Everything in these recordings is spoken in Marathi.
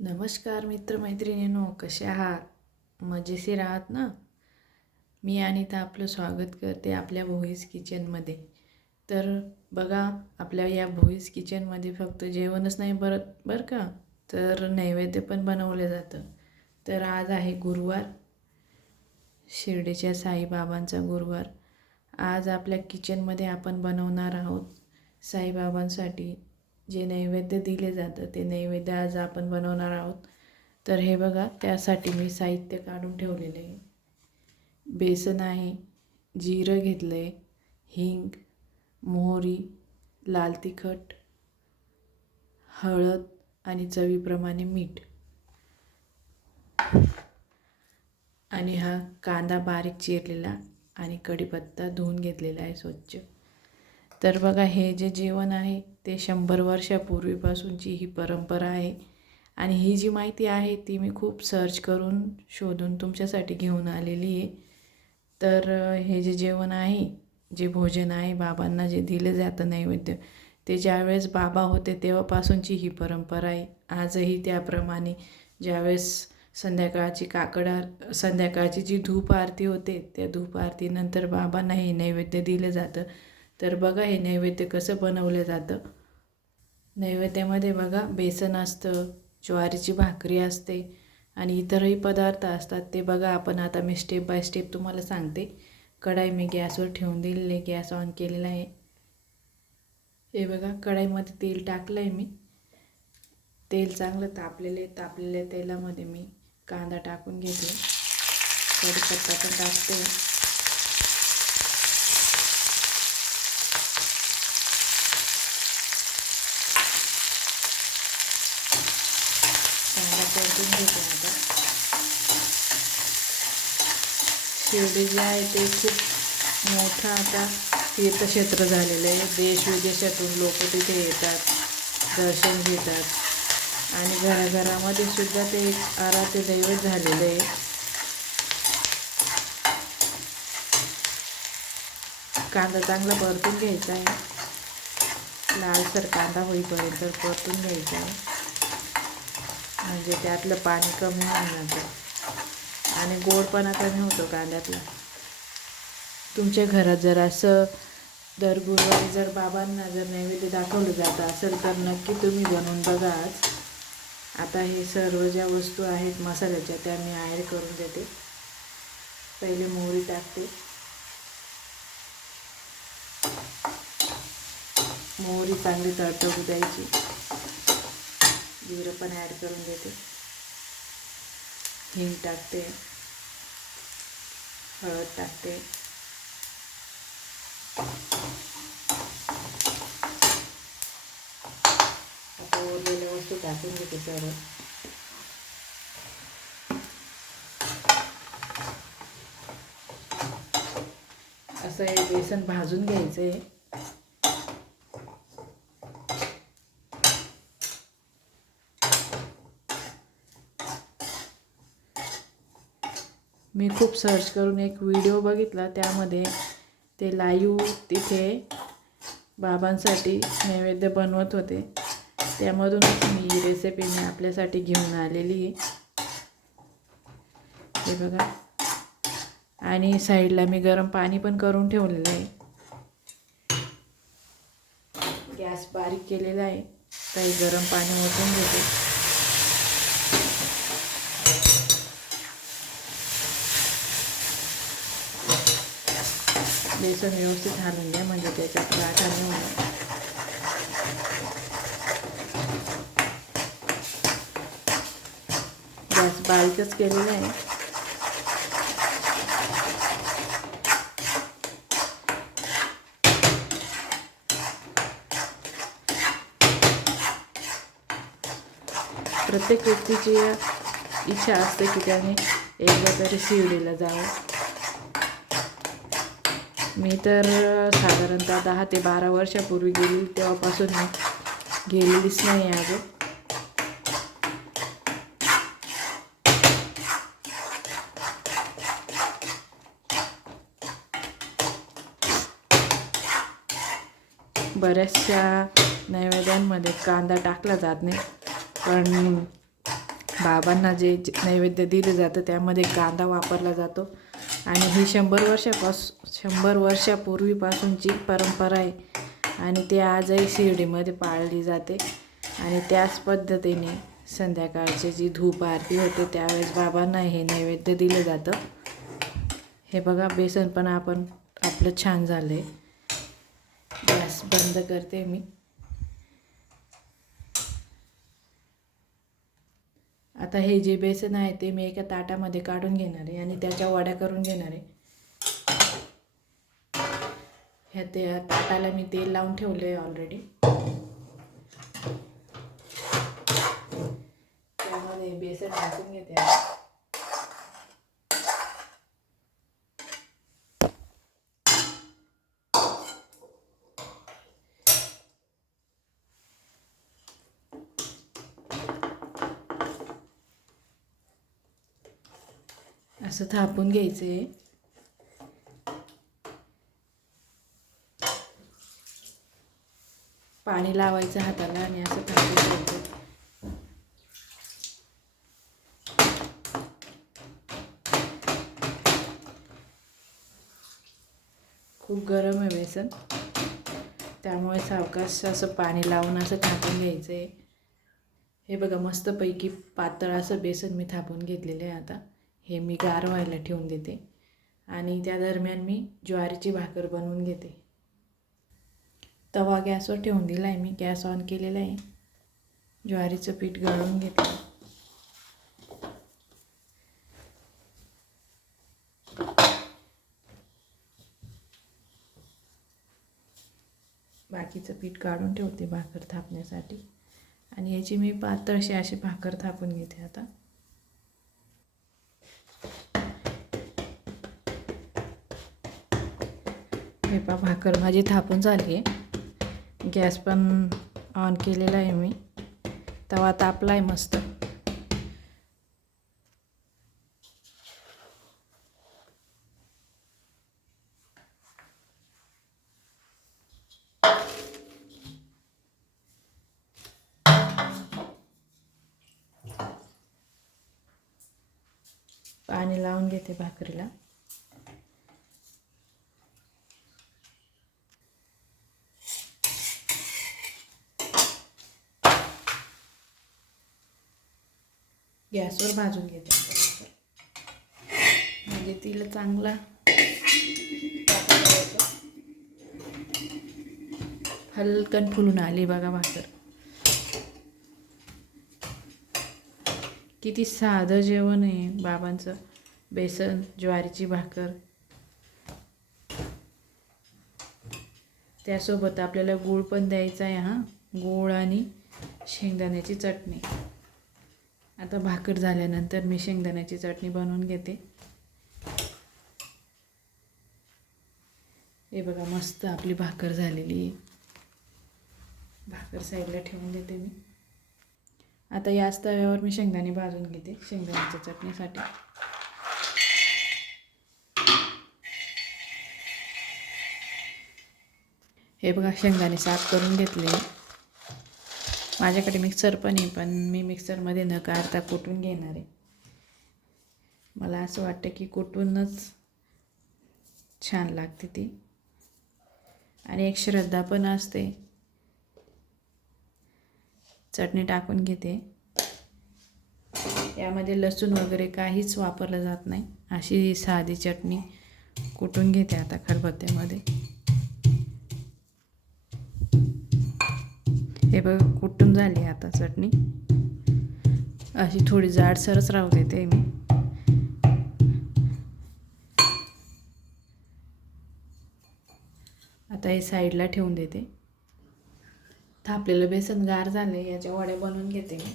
नमस्कार मित्रमैत्रिणींनो कसे आहात? मजेशीर आहात ना? मी अनिता आपलं स्वागत करते आपल्या भोईस किचनमध्ये तर बघा आपल्या या भोईस किचनमध्ये फक्त जेवणच नाही बरं बरं का? तर नैवेद्य पण बनवलं जातं. तर आज आहे गुरुवार शिर्डीच्या साईबाबांचा गुरुवार. आज आपल्या किचनमध्ये आपण बनवणार आहोत साईबाबांसाठी जे नैवेद्य दिले जातं ते नैवेद्य आज आपण बनवणार आहोत. तर हे बघा त्यासाठी मी साहित्य काढून ठेवलेलं आहे. बेसन आहे जिरं घेतलं आहे हिंग मोहरी लाल तिखट हळद आणि चवीप्रमाणे मीठ. आणि हा कांदा बारीक चिरलेला आणि कढीपत्ता धुवून घेतलेला आहे स्वच्छ. तर बघा हे जे जेवण आहे ते शंभर वर्षापूर्वीपासूनची ही परंपरा आहे. आणि ही जी माहिती आहे ती मी खूप सर्च करून शोधून तुमच्यासाठी घेऊन आलेली आहे. तर हे जे जेवण आहे जे भोजन आहे बाबांना जे दिलं जातं नैवेद्य ते ज्यावेळेस बाबा होते तेव्हापासूनची ही परंपरा आहे. आजही त्याप्रमाणे ज्यावेळेस संध्याकाळची काकडा संध्याकाळची जी धूप आरती होते त्या धूप आरतीनंतर बाबांना हे नैवेद्य दिलं जातं. तर बघा हे नैवेद्य कसं बनवलं जातं. नैवेद्यामध्ये बघा बेसन असतं ज्वारीची भाकरी असते आणि इतरही पदार्थ असतात. ते बघा आपण आता मी स्टेप बाय स्टेप तुम्हाला सांगते. कढाई मी गॅसवर ठेवून दिलेली आहे. गॅस ऑन केलेला आहे. हे बघा कढाईमध्ये तेल टाकलं आहे मी. तेल चांगलं तापलेले तापलेल्या तेलामध्ये मी कांदा टाकून घेते. कढीपत्ता पण टाकते कांदा परतून घेते आता. शिर्डी जे आहे ते खूप मोठं आता तीर्थक्षेत्र झालेलं आहे. देश विदेशातून लोक तिथे येतात दर्शन घेतात. आणि घराघरामध्ये सुद्धा ते एक आराध्य दैवत झालेलं आहे. कांदा चांगला परतून घ्यायचा आहे. लालसर कांदा होईपर्यंत परतून घ्यायचा आहे. म्हणजे त्यातलं पाणी कमी होऊन जातं. आणि गोडपणा कमी होतो कांद्यातला. तुमच्या घरात जर असं दर गुरुवारी जर बाबांना जर नैवेद्य दाखवलं जातं असेल तर नक्की तुम्ही बनवून बघाच आता हे सर्व ज्या वस्तू आहेत मसाल्याच्या त्या मी ॲड करून देते. पहिले मोहरी टाकते. मोहरी चांगली तडतडू द्यायची. जिरं पण ॲड करून देते. हिंग टाकते. हळद टाकते. आता उरलेल्या वस्तू टाकून घेते सर्व असं हे बेसन भाजून घ्यायचं आहे मी खूप सर्च करून एक व्हिडिओ बघितला. त्यामध्ये ते लाईव तिथे बाबांसाठी नैवेद्य बनवत होते. त्यामधूनच मी ही रेसिपी मी आपल्यासाठी घेऊन आलेली आहे. हे बघा. आणि साईडला मी गरम पाणी पण करून ठेवलेलं आहे. गॅस बारीक केलेला आहे. काही गरम पाणी ओतून घेते. बेसन व्यवस्थित घालून घ्या म्हणजे त्याच्यात गाठा नाही होणार. गॅस बारीकच केलेला आहे. प्रत्येक व्यक्तीची इच्छा असते की त्याने एकदा तरी शिवडीला जावं. मी तर साधारणतः दहा ते बारा वर्षापूर्वी गेली तेव्हापासून मी गेलेलीच नाही आहे अजून. बऱ्याचशा नैवेद्यांमध्ये कांदा टाकला जात नाही पण बाबांना जे जे नैवेद्य दिलं जातं त्यामध्ये कांदा वापरला जातो. आणि ही शंभर वर्षापास शंभर वर्षापूर्वीपासूनची परंपरा आहे आणि ती आजही शिर्डीमध्ये पाळली जाते. आणि त्याच पद्धतीने संध्याकाळची जी धूप आरती होते त्यावेळेस बाबांना हे नैवेद्य दिलं जातं. हे बघा बेसन पण आपण आपलं छान झालं आहे गॅस बंद करते मी. आता हे जे बेसन आहे ते मी एका ताटामध्ये काढून घेणार आहे आणि त्याच्या वड्या करून घेणार आहे. ह्या त्या ताटाला मी तेल लावून ठेवले आहे ऑलरेडी त्यामध्ये बेसन टाकून घेते. असं थापून घ्यायचं. आहे पाणी लावायचं हाताला आणि असं थापून घ्यायचं. खूप गरम आहे बेसन. त्यामुळे सावकाश असं पाणी लावून असं थापून घ्यायचं. आहे हे बघा मस्तपैकी पातळ असं बेसन मी थापून घेतलेलं आहे आता. हे मी गार व्हायला ठेवून देते. आणि त्या दरम्यान मी ज्वारीची भाकर बनवून घेते. तवा गॅसवर ठेवून दिला आहे मी. गॅस ऑन केलेला आहे. ज्वारीचं पीठ गळून घेतलं बाकीचं पीठ काढून ठेवते भाकर थापण्यासाठी. आणि याची मी पातळशी अशी भाकर थापून घेते आता. हे पा भाकर भाजी थापून झाली आहे गॅस पण ऑन केलेला आहे मी. तवा तापला आहे मस्त. पाणी लावून घेते भाकरीला. गॅसवर भाजून घेते म्हणजे तिला चांगला हलकन फुलून आली बघा भाकर. किती साधं जेवण आहे बाबांचं. बेसन ज्वारीची भाकर. त्यासोबत आपल्याला गूळ पण द्यायचा आहे हां. गूळ आणि शेंगदाण्याची चटणी. आता भाकर झाल्यानंतर मी शेंगदाण्याची चटणी बनवून घेते. हे बघा मस्त आपली भाकर झालेली आहे. भाकर साईडला ठेवून देते मी. आता याच तव्यावर मी शेंगदाणे भाजून घेते शेंगदाण्याच्या चटणीसाठी. हे बघा शेंगदाणे साफ करून घेतले माझ्याकडे मिक्सर पण आहे पण मी मिक्सरमध्ये न काढता कुटून घेणार आहे. मला असं वाटतं की कुटूनच छान लागते ती. आणि एक श्रद्धा पण असते. चटणी टाकून घेते. यामध्ये लसूण वगैरे काहीच वापरलं जात नाही. अशी साधी चटणी कुटून घेते आता खरबत्त्यामध्ये? हे बघ कुठून झाली आता चटणी? अशी थोडी जाडसरच राहू देते मी. आता हे साईडला ठेवून देते. थापलेलं बेसन गार आहे याच्या वड्या बनवून घेते मी.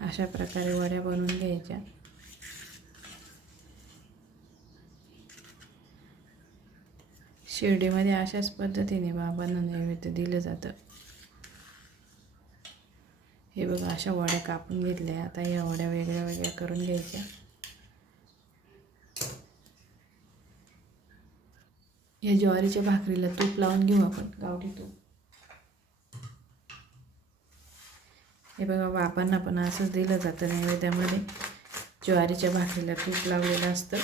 अशा प्रकारे वड्या बनवून घ्यायच्या. शिर्डीमध्ये अशाच पद्धतीने बाबांना नैवेद्य दिलं जातं. हे बघा अशा वड्या कापून घेतल्या. आता या वड्या वेगळ्या वेगळ्या करून घ्यायच्या. या ज्वारीच्या भाकरीला तूप लावून घेऊ आपण. गावठी तूप. हे बघा बापांना पण असंच दिलं जातं नैवेद्यामध्ये. ज्वारीच्या भाकरीला तूप लावलेलं असतं.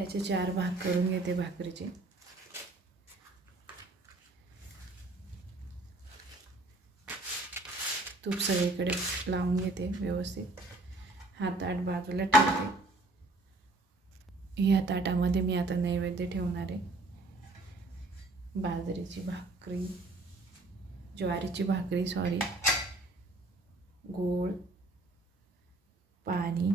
याचे चार भाग करून घेते भाकरीचे. तूप सगळीकडे लावून घेते व्यवस्थित. हा ताट बाजूला ठेवते. या ताटामध्ये मी आता नैवेद्य ठेवणार आहे. बाजरीची भाकरी ज्वारीची भाकरी सॉरी गोळ पाणी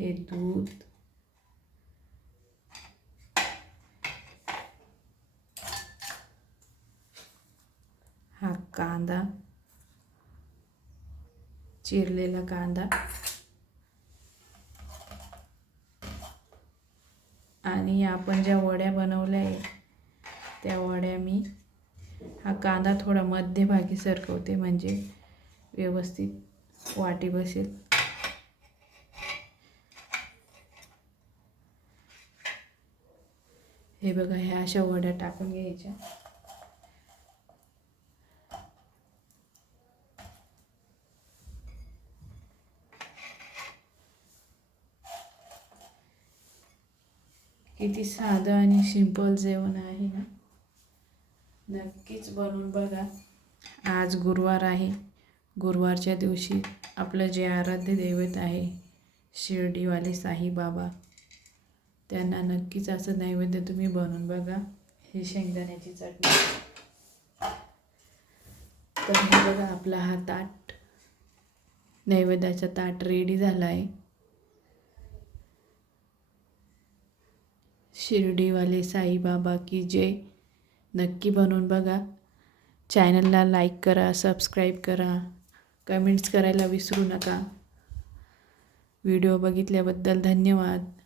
हे दूध. हा कांदा. चिरलेला कांदा. आणि आपण ज्या वड्या बनवल्या आहे त्या वड्या मी हा कांदा थोडा मध्यभागी सरकवते म्हणजे व्यवस्थित वाटी बसेल. हे बघा ह्या अशा वड्या टाकून घ्यायच्या. किती साधं आणि सिंपल जेवण आहे ना. नक्कीच बनवून बघा. आज गुरुवार आहे. गुरुवारच्या दिवशी आपलं जे आराध्य दैवत आहे शिर्डीवाले साईबाबा त्यांना नक्कीच असं नैवेद्य तुम्ही बनवून बघा. हे शेंगदाण्याची चटणी. तर हे बघा आपला हा ताट. नैवेद्याचा ताट रेडी झाला आहे शिर्डीवाले साईबाबा की जय नक्की बनवून बघा. चॅनलला लाईक करा सबस्क्राईब करा. कमेंट्स करायला विसरू नका. व्हिडिओ बघितल्याबद्दल धन्यवाद.